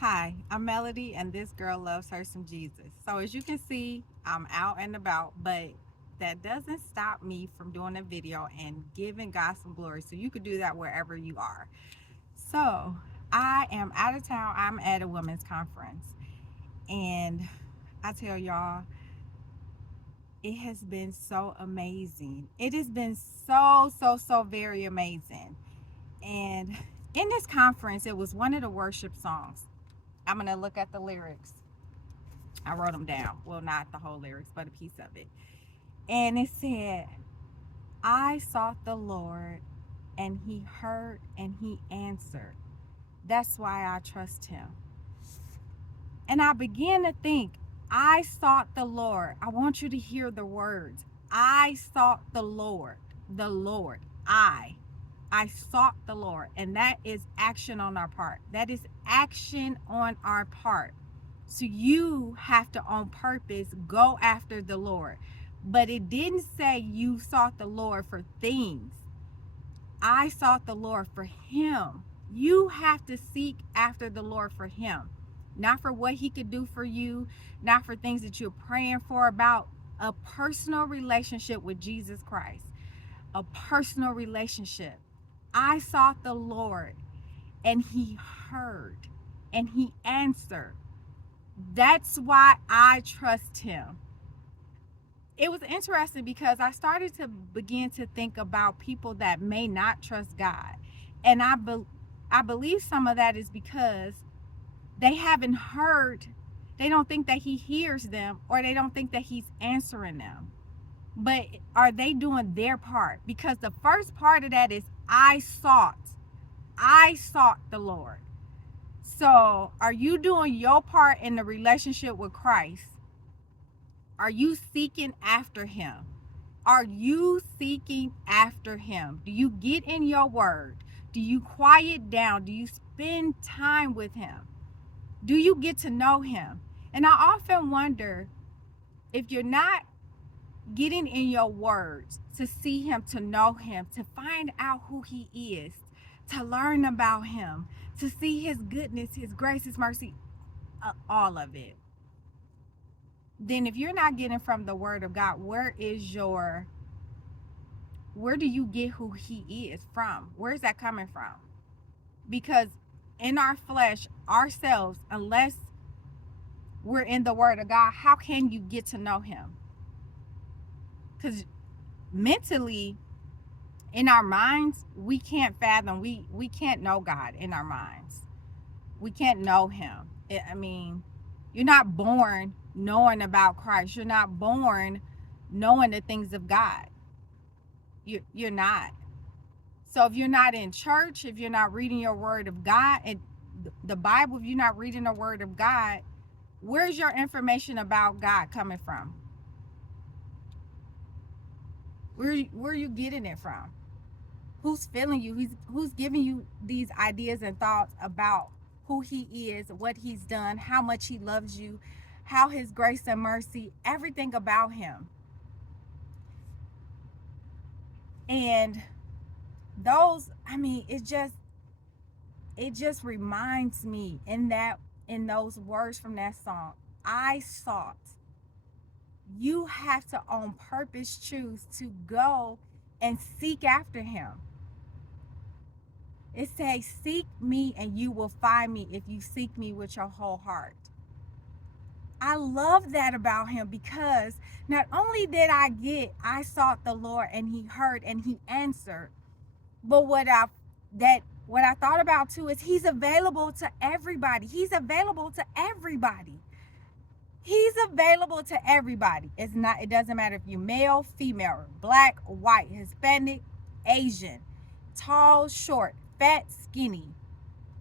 Hi, I'm Melody, and this girl loves her some Jesus. So, as you can see, I'm out and about, but that doesn't stop me from doing a video and giving God some glory. So, you could do that wherever you are. So, I am out of town. I'm at a women's conference, and I tell y'all, it has been so amazing. It has been so very amazing. And in this conference, it was one of the worship songs. I'm going to look at the lyrics. I wrote them down. Well, not the whole lyrics, but a piece of it. And it said, I sought the Lord, and he heard and he answered. That's why I trust him. And I began to think, I sought the Lord. I want you to hear the words. I sought the Lord. The Lord. I sought the Lord. And that is action on our part. That is action on our part. So you have to, on purpose, go after the Lord. But it didn't say you sought the Lord for things. I sought the Lord for him. You have to seek after the Lord for him. Not for what he could do for you, not for things that you're praying for, about a personal relationship with Jesus Christ. A personal relationship. I sought the Lord, and he heard and he answered. That's why I trust him. It was interesting because I started to begin to think about people that may not trust God. And I believe some of that is because they haven't heard, they don't think that he hears them, or they don't think that he's answering them. But are they doing their part? Because the first part of that is I sought the Lord. So, are you doing your part in the relationship with Christ? Are you seeking after him? Are you seeking after him? Do you get in your word? Do you quiet down? Do you spend time with him? Do you get to know him? And I often wonder, if you're not getting in your words to see him, to know him, to find out who he is, to learn about him, to see his goodness, his grace, his mercy, all of it, then if you're not getting from the word of God, where do you get who he is from? Where is that coming from? Because in our flesh, ourselves, unless we're in the word of God, how can you get to know him? Because mentally, in our minds, we can't fathom, we can't know God in our minds. We can't know him. I mean, you're not born knowing about Christ. You're not born knowing the things of God. You're not. So if you're not in church, if you're not reading your word of God and the Bible, if you're not reading the word of God, where's your information about God coming from? Where are you getting it from? Who's filling you? Who's giving you these ideas and thoughts about who he is, what he's done, how much he loves you, how his grace and mercy, everything about him. And those, I mean, it just reminds me in those words from that song, I sought. You have to on purpose choose to go and seek after him. It says, seek me and you will find me if you seek me with your whole heart. I love that about him, because not only did I sought the Lord and he heard and he answered, but what I thought about too is he's available to everybody. He's available to everybody. He's available to everybody. It doesn't matter if you're male, female, black, white, Hispanic, Asian, tall, short, fat, skinny.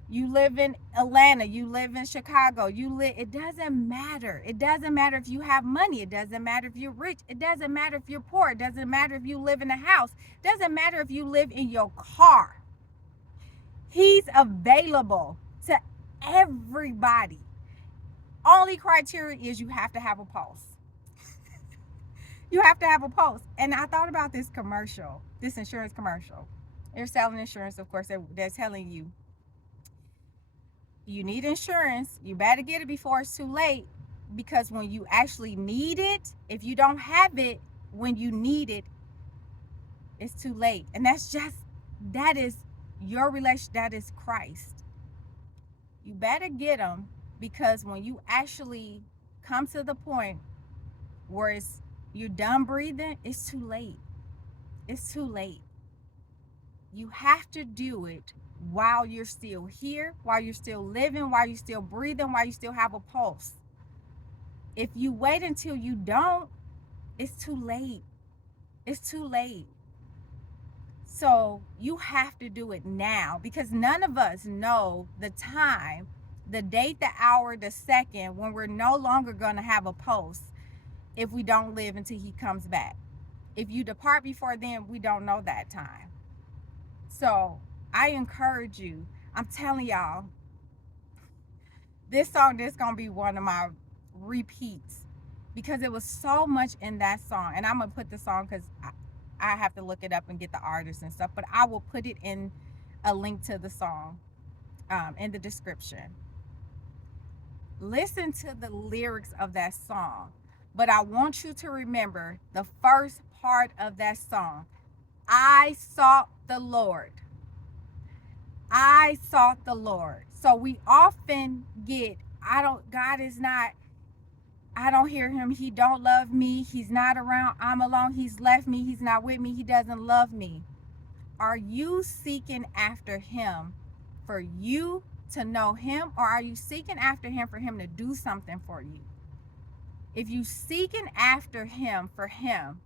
You live in Atlanta, you live in Chicago, it doesn't matter. It doesn't matter if you have money. It doesn't matter if you're rich. It doesn't matter if you're poor. It doesn't matter if you live in a house. It doesn't matter if you live in your car. He's available to everybody. Only criteria is you have to have a pulse. You have to have a pulse. And I thought about this commercial, this insurance commercial. They're selling insurance, of course. They're telling you, you need insurance, you better get it before it's too late, because when you actually need it, if you don't have it when you need it, it's too late. And that is your relation, that is Christ. You better get them, because when you actually come to the point where you're done breathing, it's too late. It's too late. You have to do it while you're still here, while you're still living, while you're still breathing, while you still have a pulse. If you wait until you don't, it's too late. It's too late. So you have to do it now, because none of us know the time, the date, the hour, the second when we're no longer going to have a pulse if we don't live until he comes back. If you depart before then, we don't know that time. So I encourage you, I'm telling y'all, this song is going to be one of my repeats, because it was so much in that song. And I'm going to put the song, because I have to look it up and get the artist and stuff, but I will put it in a link to the song in the description. Listen to the lyrics of that song, but I want you to remember the first part of that song. I sought the Lord. I sought the Lord. So we often get, God is not, I don't hear him. He don't love me. He's not around. I'm alone. He's left me. He's not with me. He doesn't love me. Are you seeking after him for you to know him, or are you seeking after him for him to do something for you? If you seeking after him for him,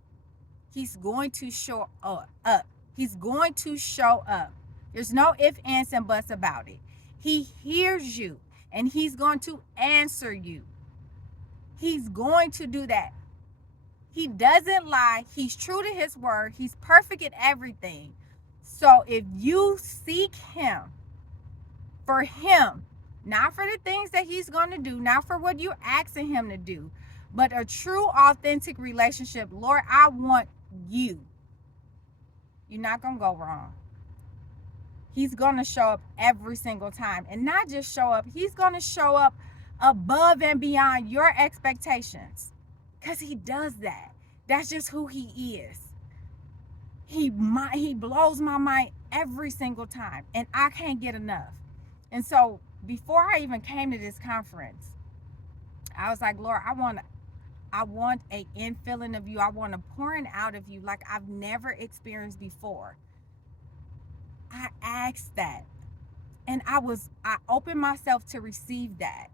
he's going to show up. He's going to show up. There's no ifs, ands, and buts about it. He hears you, and he's going to answer you. He's going to do that. He doesn't lie. He's true to his word. He's perfect in everything. So if you seek him for him, not for the things that he's going to do, not for what you're asking him to do, but a true, authentic relationship. Lord, I want you. You're not going to go wrong. He's going to show up every single time. And not just show up, he's going to show up above and beyond your expectations, because he does that. That's just who he is. He blows my mind every single time, and I can't get enough. And so before I even came to this conference, I was like, Lord, I want a infilling of you. I want a pouring out of you like I've never experienced before. I asked that, and I opened myself to receive that.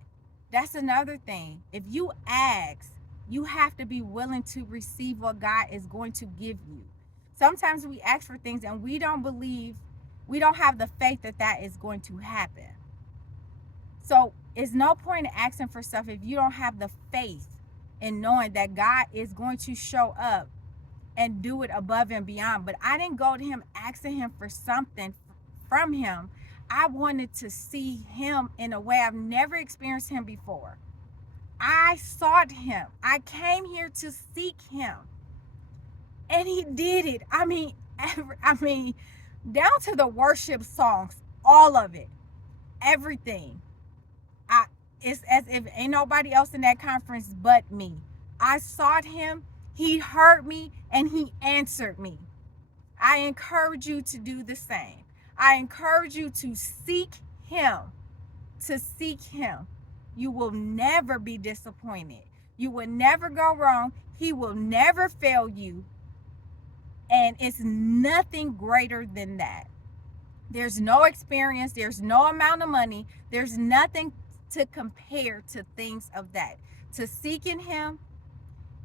That's another thing. If you ask, you have to be willing to receive what God is going to give you. Sometimes we ask for things and we don't have the faith that is going to happen. So it's no point in asking for stuff if you don't have the faith in knowing that God is going to show up and do it above and beyond. But I didn't go to him asking him for something from him. I wanted to see him in a way I've never experienced him before. I sought him. I came here to seek him. And he did it. I mean, down to the worship songs, all of it, everything. It's as if ain't nobody else in that conference but me. I sought him. He heard me and he answered me. I encourage you to do the same. I encourage you to seek him. To seek him. You will never be disappointed. You will never go wrong. He will never fail you. And it's nothing greater than that. There's no experience. There's no amount of money. There's nothing to compare to things of that. To seeking him,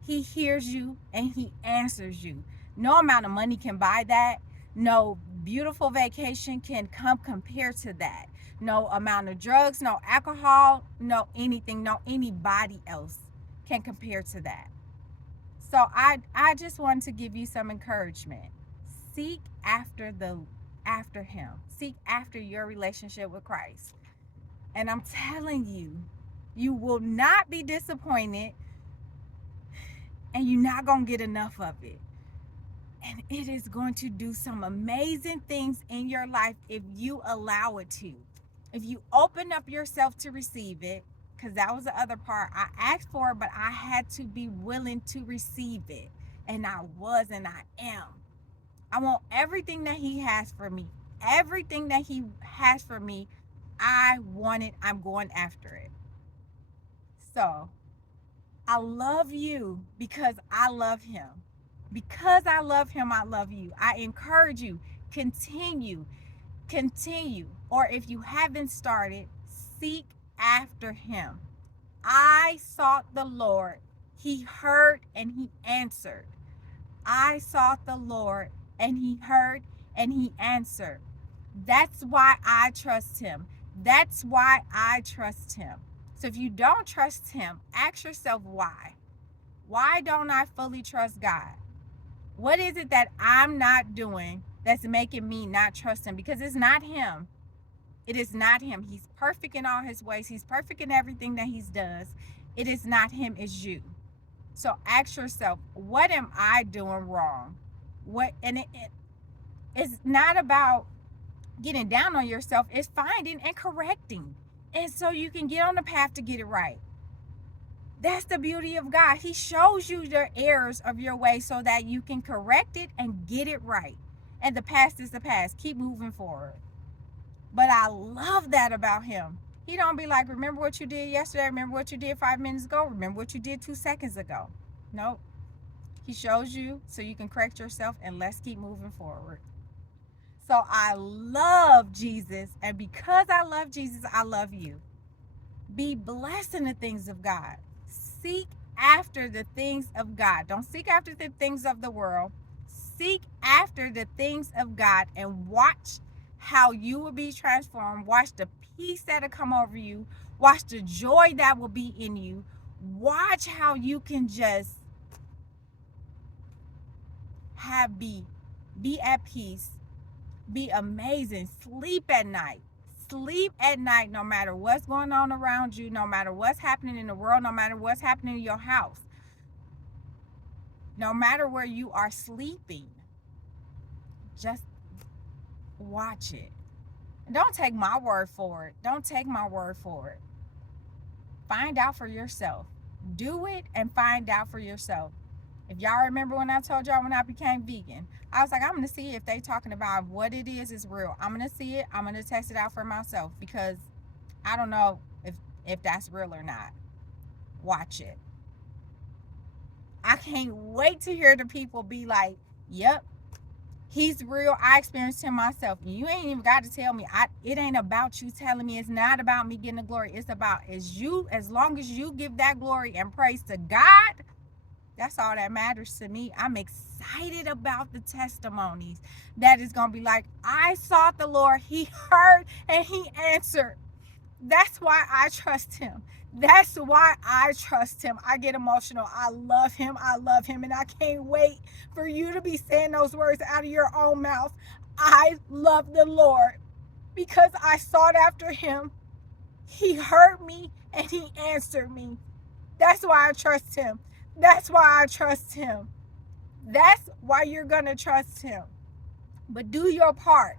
he hears you and he answers you. No amount of money can buy that. No beautiful vacation can come compared to that. No amount of drugs, no alcohol, no anything, no anybody else can compare to that. So I just wanted to give you some encouragement. Seek after him. Seek after your relationship with Christ. And I'm telling you, you will not be disappointed, and you're not going to get enough of it. And it is going to do some amazing things in your life if you allow it to. If you open up yourself to receive it, because that was the other part. I asked for it, but I had to be willing to receive it. And I was, and I am. I want everything that he has for me. Everything that he has for me, I want it. I'm going after it. So I love you because I love him. Because I love him, I love you. I encourage you, continue, continue. Or if you haven't started, seek after him. I sought the Lord. He heard and he answered. I sought the Lord and he heard and he answered. That's why I trust him. That's why I trust him. So if you don't trust him, ask yourself why. Why don't I fully trust God? What is it that I'm not doing that's making me not trust him? Because it's not him. It is not him. He's perfect in all his ways. He's perfect in everything that he does. It is not him, it's you. So ask yourself, what am I doing wrong? It's not about getting down on yourself. It's finding and correcting. And so you can get on the path to get it right. That's the beauty of God. He shows you the errors of your way so that you can correct it and get it right. And the past is the past. Keep moving forward. But I love that about him. He don't be like, remember what you did yesterday? Remember what you did 5 minutes ago? Remember what you did 2 seconds ago? Nope. He shows you so you can correct yourself, and let's keep moving forward. So I love Jesus. And because I love Jesus, I love you. Be blessed in the things of God. Seek after the things of God. Don't seek after the things of the world. Seek after the things of God and watch how you will be transformed. Watch the peace that'll come over you. Watch the joy that will be in you. Watch how you can just be at peace, be amazing. Sleep at night. Sleep at night no matter what's going on around you, no matter what's happening in the world, no matter what's happening in your house, no matter where you are sleeping. Just watch it. Don't take my word for it. Don't take my word for it. Find out for yourself. Do it and find out for yourself. If y'all remember when I told y'all when I became vegan, I was like, I'm going to see if they talking about what it is real. I'm going to see it. I'm going to test it out for myself because I don't know if that's real or not. Watch it. I can't wait to hear the people be like, yep, he's real. I experienced him myself. You ain't even got to tell me. It ain't about you telling me. It's not about me getting the glory. It's about as long as you give that glory and praise to God, that's all that matters to me. I'm excited about the testimonies that is going to be like, I sought the Lord. He heard and he answered. That's why I trust him. That's why I trust him. I get emotional. I love him. I love him. And I can't wait for you to be saying those words out of your own mouth. I love the Lord because I sought after him. He heard me and he answered me. That's why I trust him. That's why I trust him. That's why you're going to trust him. But do your part.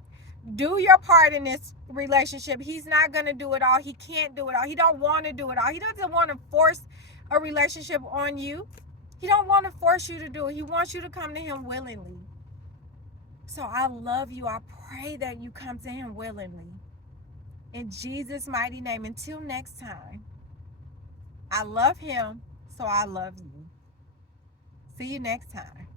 Do your part in this relationship. He's not going to do it all. He can't do it all. He don't want to do it all. He doesn't want to force a relationship on you. He don't want to force you to do it. He wants you to come to him willingly. So I love you. I pray that you come to him willingly. In Jesus' mighty name. Until next time. I love him, so I love you. See you next time.